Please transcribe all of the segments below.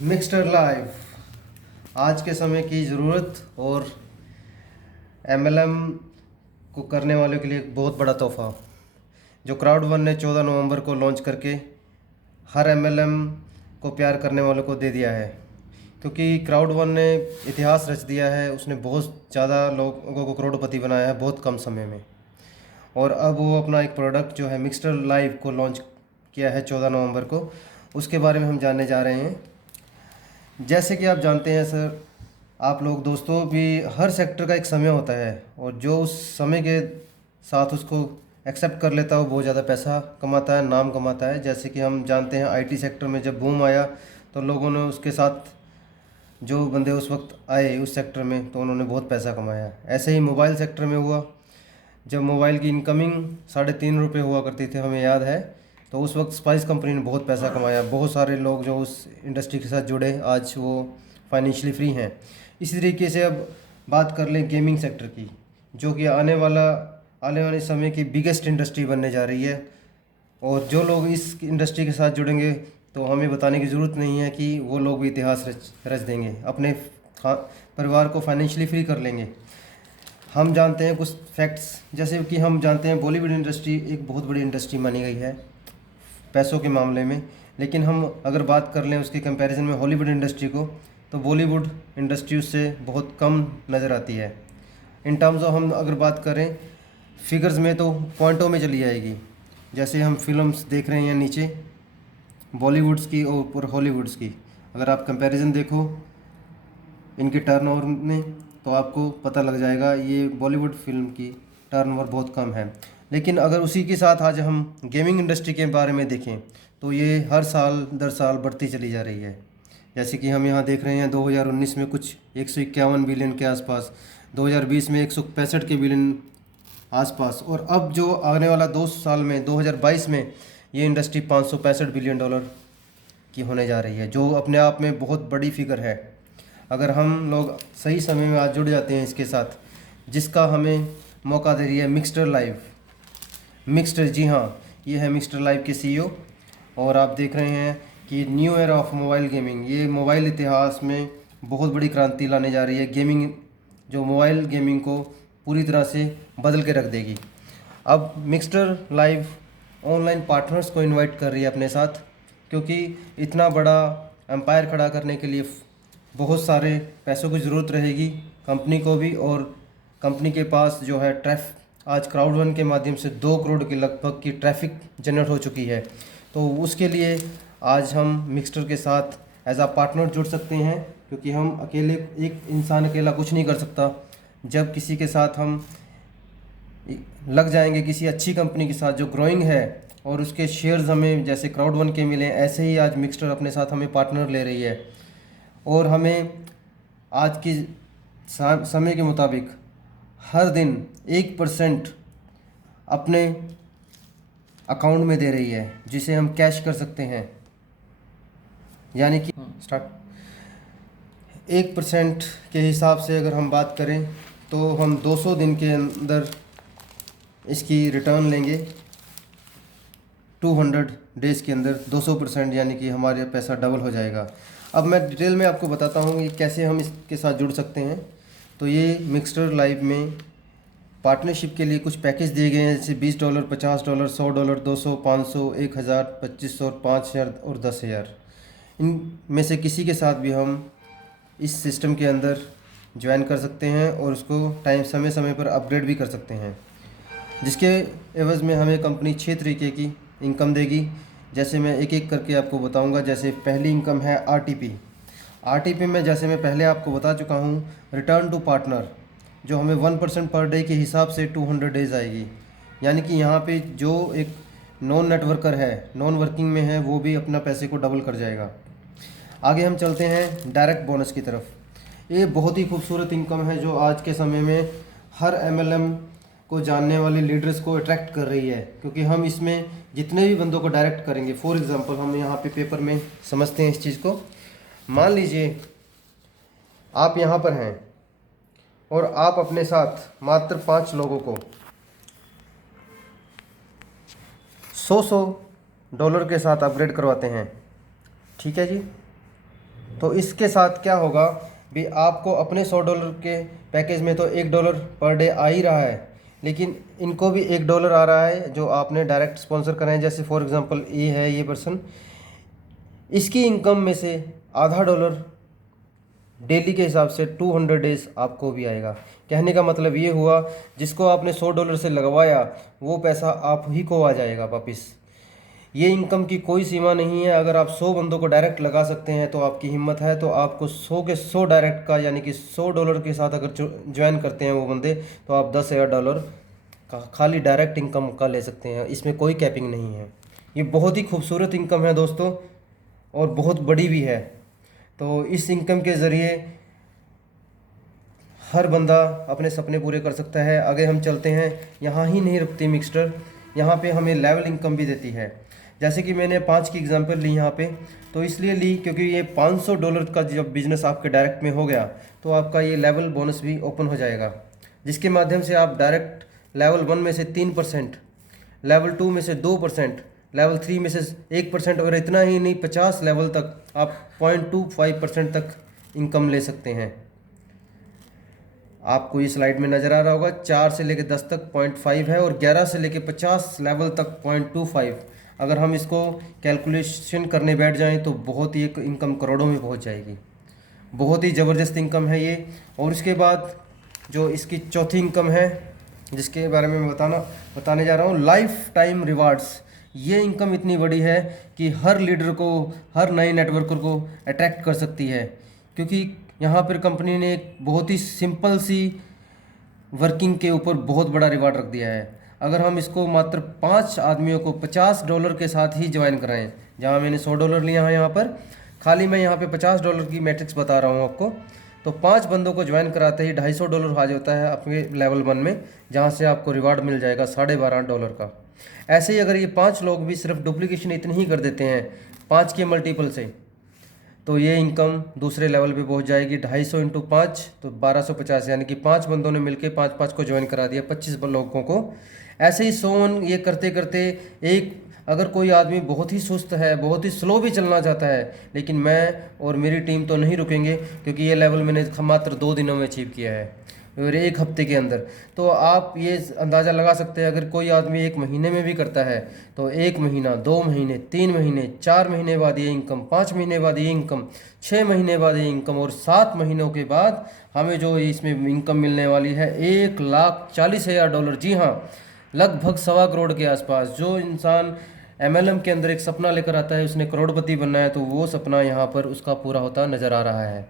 मिक्सटर live आज के समय की ज़रूरत और एमएलएम को करने वालों के लिए एक बहुत बड़ा तोहफ़ा जो क्राउड वन ने 14 नवंबर को लॉन्च करके हर एमएलएम को प्यार करने वालों को दे दिया है। क्योंकि क्राउड वन ने इतिहास रच दिया है, उसने बहुत ज़्यादा लोगों को करोड़पति बनाया है बहुत कम समय में। और अब वो अपना एक प्रोडक्ट जो है मिक्सटर लाइव को लॉन्च किया है 14 नवंबर को, उसके बारे में हम जानने जा रहे हैं। जैसे कि आप जानते हैं सर, आप लोग दोस्तों भी, हर सेक्टर का एक समय होता है और जो उस समय के साथ उसको एक्सेप्ट कर लेता है वो बहुत ज़्यादा पैसा कमाता है, नाम कमाता है। जैसे कि हम जानते हैं आईटी सेक्टर में जब बूम आया तो लोगों ने उसके साथ, जो बंदे उस वक्त आए उस सेक्टर में, तो उन्होंने बहुत पैसा कमाया। ऐसे ही मोबाइल सेक्टर में हुआ, जब मोबाइल की इनकमिंग 3.5 रुपये हुआ करती थी, हमें याद है, तो उस वक्त स्पाइस कंपनी ने बहुत पैसा कमाया। बहुत सारे लोग जो उस इंडस्ट्री के साथ जुड़े आज वो फाइनेंशियली फ्री हैं। इसी तरीके से अब बात कर लें गेमिंग सेक्टर की, जो कि आने वाले समय की बिगेस्ट इंडस्ट्री बनने जा रही है। और जो लोग इस इंडस्ट्री के साथ जुड़ेंगे तो हमें बताने की ज़रूरत नहीं है कि वो लोग भी इतिहास रच देंगे, अपने परिवार को फाइनेंशियली फ्री कर लेंगे। हम जानते हैं कुछ फैक्ट्स, जैसे कि हम जानते हैं बॉलीवुड इंडस्ट्री एक बहुत बड़ी इंडस्ट्री मानी गई है पैसों के मामले में। लेकिन हम अगर बात कर लें उसके कंपैरिजन में हॉलीवुड इंडस्ट्री को, तो बॉलीवुड इंडस्ट्री उससे बहुत कम नज़र आती है। इन टर्म्स ऑफ हम अगर बात करें फिगर्स में तो पॉइंटों में चली जाएगी। जैसे हम फिल्म्स देख रहे हैं नीचे, बॉलीवुड्स की और हॉलीवुड्स की, अगर आप कंपैरिजन देखो इनके टर्नओवर में तो आपको पता लग जाएगा ये बॉलीवुड फिल्म की टर्नओवर बहुत कम है। लेकिन अगर उसी के साथ आज हम गेमिंग इंडस्ट्री के बारे में देखें तो ये हर साल दर साल बढ़ती चली जा रही है। जैसे कि हम यहाँ देख रहे हैं 2019 में कुछ 151 बिलियन के आसपास, 2020 में 165 के बिलियन आसपास, और अब जो आने वाला 2 साल में 2022 में ये इंडस्ट्री 565 बिलियन डॉलर की होने जा रही है, जो अपने आप में बहुत बड़ी फिगर है। अगर हम लोग सही समय में आज जुड़ जाते हैं इसके साथ, जिसका हमें मौका दे रही है मिक्सटर लाइव। मिक्सटर, जी हाँ, ये है मिक्सटर लाइव के सीईओ। और आप देख रहे हैं कि new era of mobile gaming, ये मोबाइल इतिहास में बहुत बड़ी क्रांति लाने जा रही है। गेमिंग, जो मोबाइल गेमिंग को पूरी तरह से बदल के रख देगी। अब मिक्सटर लाइव ऑनलाइन पार्टनर्स को इनवाइट कर रही है अपने साथ, क्योंकि इतना बड़ा एम्पायर खड़ा करने के लिए बहुत सारे पैसों की ज़रूरत रहेगी कंपनी को भी। और कंपनी के पास जो है आज क्राउड वन के माध्यम से 2 करोड़ के लगभग की ट्रैफिक जनरेट हो चुकी है। तो उसके लिए आज हम मिक्सटर के साथ एज आ पार्टनर जुड़ सकते हैं, क्योंकि हम अकेले, एक इंसान अकेला कुछ नहीं कर सकता। जब किसी के साथ हम लग जाएंगे, किसी अच्छी कंपनी के साथ जो ग्रोइंग है, और उसके शेयर्स हमें जैसे क्राउड वन के मिले, ऐसे ही आज मिक्सटर अपने साथ हमें पार्टनर ले रही है। और हमें आज की समय के मुताबिक हर दिन 1% अपने अकाउंट में दे रही है, जिसे हम कैश कर सकते हैं। यानी कि 1% के हिसाब से अगर हम बात करें तो हम 200 दिन के अंदर इसकी रिटर्न लेंगे। 200 डेज़ के अंदर 200%, यानी कि हमारे पैसा डबल हो जाएगा। अब मैं डिटेल में आपको बताता हूँ कि कैसे हम इसके साथ जुड़ सकते हैं। तो ये मिक्सटर लाइव में पार्टनरशिप के लिए कुछ पैकेज दिए गए हैं, जैसे $20, $50, $100, 200, 500, 1000, 2500, 5000 और 10,000। इनमें से किसी के साथ भी हम इस सिस्टम के अंदर ज्वाइन कर सकते हैं और उसको समय समय पर अपग्रेड भी कर सकते हैं, जिसके एवज़ में हमें कंपनी 6 तरीके की इनकम देगी। जैसे मैं एक एक करके आपको बताऊंगा। जैसे पहली इनकम है आरटीपी। आरटीपी में, जैसे मैं पहले आपको बता चुका हूँ, रिटर्न टू पार्टनर, जो हमें 1% पर डे के हिसाब से 200 डेज़ आएगी। यानी कि यहाँ पे जो एक नॉन नेटवर्कर है, नॉन वर्किंग में है, वो भी अपना पैसे को डबल कर जाएगा। आगे हम चलते हैं डायरेक्ट बोनस की तरफ। ये बहुत ही खूबसूरत इनकम है जो आज के समय में हर एमएलएम को जानने वाले लीडर्स को अट्रैक्ट कर रही है, क्योंकि हम इसमें जितने भी बंदों को डायरेक्ट करेंगे, फॉर एग्जांपल हम यहाँ पे पेपर में समझते हैं इस चीज़ को। मान लीजिए आप यहाँ पर हैं और आप अपने साथ मात्र 5 लोगों को $100 के साथ अपग्रेड करवाते हैं। ठीक है जी। तो इसके साथ क्या होगा भी, आपको अपने $100 के पैकेज में तो $1 पर डे आ ही रहा है, लेकिन इनको भी $1 आ रहा है जो आपने डायरेक्ट स्पॉन्सर करें। जैसे फॉर एग्जांपल ये है, ये पर्सन, इसकी इनकम में से आधा डॉलर डेली के हिसाब से 200 डेज आपको भी आएगा। कहने का मतलब ये हुआ, जिसको आपने $100 से लगवाया वो पैसा आप ही को आ जाएगा वापस। ये इनकम की कोई सीमा नहीं है। अगर आप 100 बंदों को डायरेक्ट लगा सकते हैं तो आपकी हिम्मत है, तो आपको 100 के 100 डायरेक्ट का, यानी कि $100 के साथ अगर ज्वाइन करते हैं वो बंदे, तो आप $10,000 का खाली डायरेक्ट इनकम का ले सकते हैं। इसमें कोई कैपिंग नहीं है। ये बहुत ही खूबसूरत इनकम है दोस्तों, और बहुत बड़ी भी है। तो इस इनकम के ज़रिए हर बंदा अपने सपने पूरे कर सकता है। आगे हम चलते हैं। यहाँ ही नहीं रुकती मिक्सटर, यहाँ पे हमें लेवल इनकम भी देती है। जैसे कि मैंने 5 की एग्जांपल ली यहाँ पे, तो इसलिए ली क्योंकि ये $500 का जब बिज़नेस आपके डायरेक्ट में हो गया तो आपका ये लेवल बोनस भी ओपन हो जाएगा, जिसके माध्यम से आप डायरेक्ट लेवल 1 में से 3%, लेवल 2 में से 2%, लेवल 3 में से 1%, और इतना ही नहीं 50 लेवल तक आप 0.25% तक इनकम ले सकते हैं। आपको ये स्लाइड में नज़र आ रहा होगा, 4 से लेकर 10 तक 0.5 है, और 11 से लेकर 50 लेवल तक 0.25। अगर हम इसको कैलकुलेशन करने बैठ जाएं तो बहुत ही एक इनकम करोड़ों में पहुंच जाएगी। बहुत ही ज़बरदस्त इनकम है ये। और इसके बाद जो इसकी चौथी इनकम है, जिसके बारे में मैं बताने जा रहा हूँ, लाइफ टाइम रिवार्ड्स। ये इनकम इतनी बड़ी है कि हर लीडर को, हर नए नेटवर्कर को अट्रैक्ट कर सकती है, क्योंकि यहाँ पर कंपनी ने एक बहुत ही सिंपल सी वर्किंग के ऊपर बहुत बड़ा रिवार्ड रख दिया है। अगर हम इसको मात्र 5 आदमियों को $50 के साथ ही ज्वाइन कराएं, जहाँ मैंने $100 लिया है, यहाँ पर खाली मैं यहाँ पे $50 की मैट्रिक्स बता रहा हूँ आपको, तो 5 बंदों को ज्वाइन कराते ही $250 आ जाता है अपने लेवल 1 में, जहाँ से आपको रिवार्ड मिल जाएगा $12.5 का। ऐसे ही अगर ये 5 लोग भी सिर्फ डुप्लीकेशन इतनी ही कर देते हैं 5 के मल्टीपल से, तो ये इनकम दूसरे लेवल पे पहुंच जाएगी। 250 इंटू 5 तो 1250, यानी कि 5 बंदों ने मिलकर 5-5 को ज्वाइन करा दिया, 25 लोगों को। ऐसे ही सोन ये करते करते एक, अगर कोई आदमी बहुत ही सुस्त है, बहुत ही स्लो भी चलना चाहता है, लेकिन मैं और मेरी टीम तो नहीं रुकेंगे, क्योंकि ये लेवल मैंने मात्र 2 दिनों में अचीव किया है और 1 हफ्ते के अंदर। तो आप ये अंदाज़ा लगा सकते हैं, अगर कोई आदमी 1 महीने में भी करता है तो 1 महीना, 2 महीने, 3 महीने, 4 महीने बाद ये इनकम, 5 महीने बाद ये इनकम, 6 महीने बाद ये इनकम, और 7 महीनों के बाद हमें जो इसमें इनकम मिलने वाली है $1,40,000। जी हाँ, लगभग 1.25 करोड़ के आसपास। जो इंसान MLM के अंदर एक सपना लेकर आता है, उसने करोड़पति बनना है, तो वो सपना यहाँ पर उसका पूरा होता नज़र आ रहा है।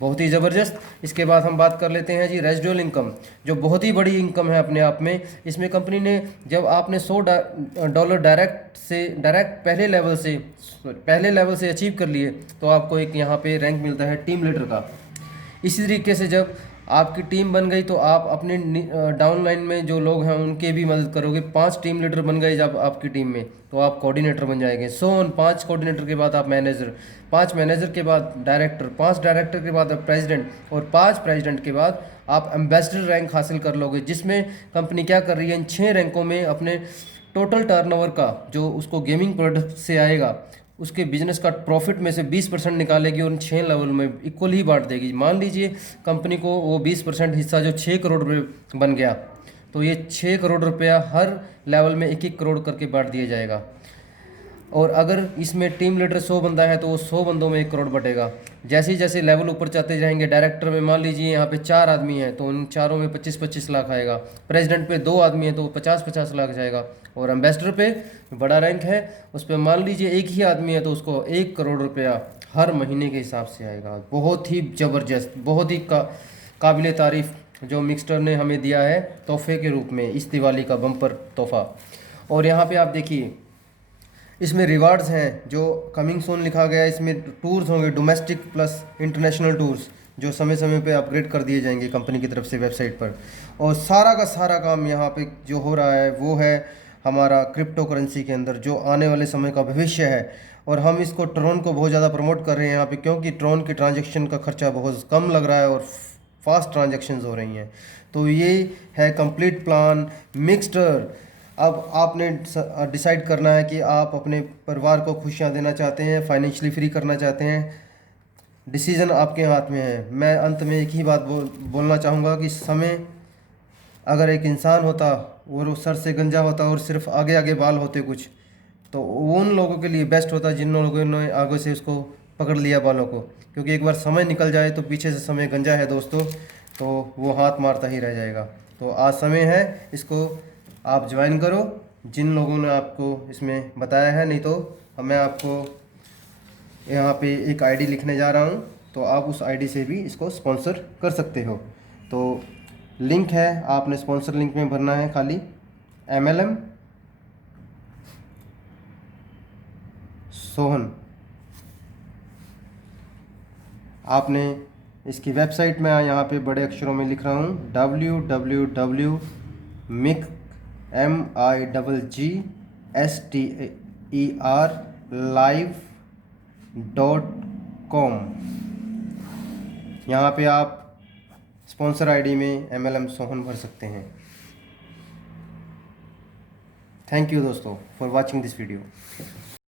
बहुत ही ज़बरदस्त। इसके बाद हम बात कर लेते हैं जी रेजिडुअल इनकम, जो बहुत ही बड़ी इनकम है अपने आप में। इसमें कंपनी ने, जब आपने $100 डायरेक्ट पहले लेवल से अचीव कर लिए, तो आपको एक यहाँ पे रैंक मिलता है टीम लीडर का। इसी तरीके से जब आपकी टीम बन गई तो आप अपने डाउनलाइन में जो लोग हैं उनके भी मदद करोगे। 5 टीम लीडर बन गए जब आपकी टीम में, तो आप कोऑर्डिनेटर बन जाएंगे। 5 कोऑर्डिनेटर के बाद आप मैनेजर, 5 मैनेजर के बाद डायरेक्टर, 5 डायरेक्टर के बाद आप प्रेसिडेंट, और 5 प्रेसिडेंट के बाद आप एम्बेसडर रैंक हासिल कर लोगे, जिसमें कंपनी क्या कर रही है, इन 6 रैंकों में अपने टोटल टर्नओवर का जो उसको गेमिंग प्रोडक्ट से आएगा, उसके बिजनेस का प्रॉफिट में से 20% निकालेगी और 6 लेवल में इक्वल ही बांट देगी। मान लीजिए कंपनी को वो 20% हिस्सा जो 6 करोड़ रुपये बन गया, तो ये 6 करोड़ रुपया हर लेवल में 1-1 करोड़ करके बांट दिया जाएगा। और अगर इसमें टीम लीडर 100 बंदा है तो वो 100 बंदों में 1 करोड़ बटेगा। जैसे जैसे लेवल ऊपर जाते जाएंगे, डायरेक्टर में मान लीजिए यहाँ पे 4 आदमी हैं तो उन चारों में 25-25 लाख आएगा। प्रेसिडेंट पे 2 आदमी हैं तो 50-50 लाख जाएगा। और एम्बेसडर पे बड़ा रैंक है, उस पर मान लीजिए 1 ही आदमी है तो उसको 1 करोड़ रुपया हर महीने के हिसाब से आएगा। बहुत ही ज़बरदस्त, बहुत ही काबिल तारीफ़ जो मिक्सटर ने हमें दिया है तोहफे के रूप में, इस दिवाली का बम्पर तोहफ़ा। और यहाँ पे आप देखिए इसमें रिवार्ड्स हैं जो कमिंग सून लिखा गया है। इसमें टूर्स होंगे, डोमेस्टिक प्लस इंटरनेशनल टूर्स, जो समय समय पे अपग्रेड कर दिए जाएंगे कंपनी की तरफ से वेबसाइट पर। और सारा का सारा काम यहाँ पे जो हो रहा है वो है हमारा क्रिप्टो करेंसी के अंदर, जो आने वाले समय का भविष्य है। और हम इसको ट्रोन को बहुत ज़्यादा प्रमोट कर रहे हैं यहाँ पे, क्योंकि ट्रोन की ट्रांजेक्शन का खर्चा बहुत कम लग रहा है और फास्ट ट्रांजेक्शन्स हो रही हैं। तो ये है कंप्लीट प्लान मिक्सटर। अब आपने डिसाइड करना है कि आप अपने परिवार को खुशियाँ देना चाहते हैं, फाइनेंशियली फ्री करना चाहते हैं, डिसीज़न आपके हाथ में है। मैं अंत में एक ही बात बोलना चाहूँगा कि समय, अगर एक इंसान होता और वो सर से गंजा होता और सिर्फ आगे आगे बाल होते कुछ, तो उन लोगों के लिए बेस्ट होता जिन लोगों ने आगे से उसको पकड़ लिया बालों को। क्योंकि एक बार समय निकल जाए तो पीछे से समय गंजा है दोस्तों, तो वो हाथ मारता ही रह जाएगा। तो आज समय है, इसको आप ज्वाइन करो जिन लोगों ने आपको इसमें बताया है। नहीं तो मैं आपको यहाँ पे एक आईडी लिखने जा रहा हूँ, तो आप उस आईडी से भी इसको स्पॉन्सर कर सकते हो। तो लिंक है, आपने स्पॉन्सर लिंक में भरना है खाली MLM सोहन। आपने इसकी वेबसाइट में यहाँ पे बड़े अक्षरों में लिख रहा हूँ www.migster.live.com। यहाँ पे आप स्पॉन्सर आईडी में MLM सोहन भर सकते हैं। थैंक यू दोस्तों फॉर वॉचिंग दिस वीडियो।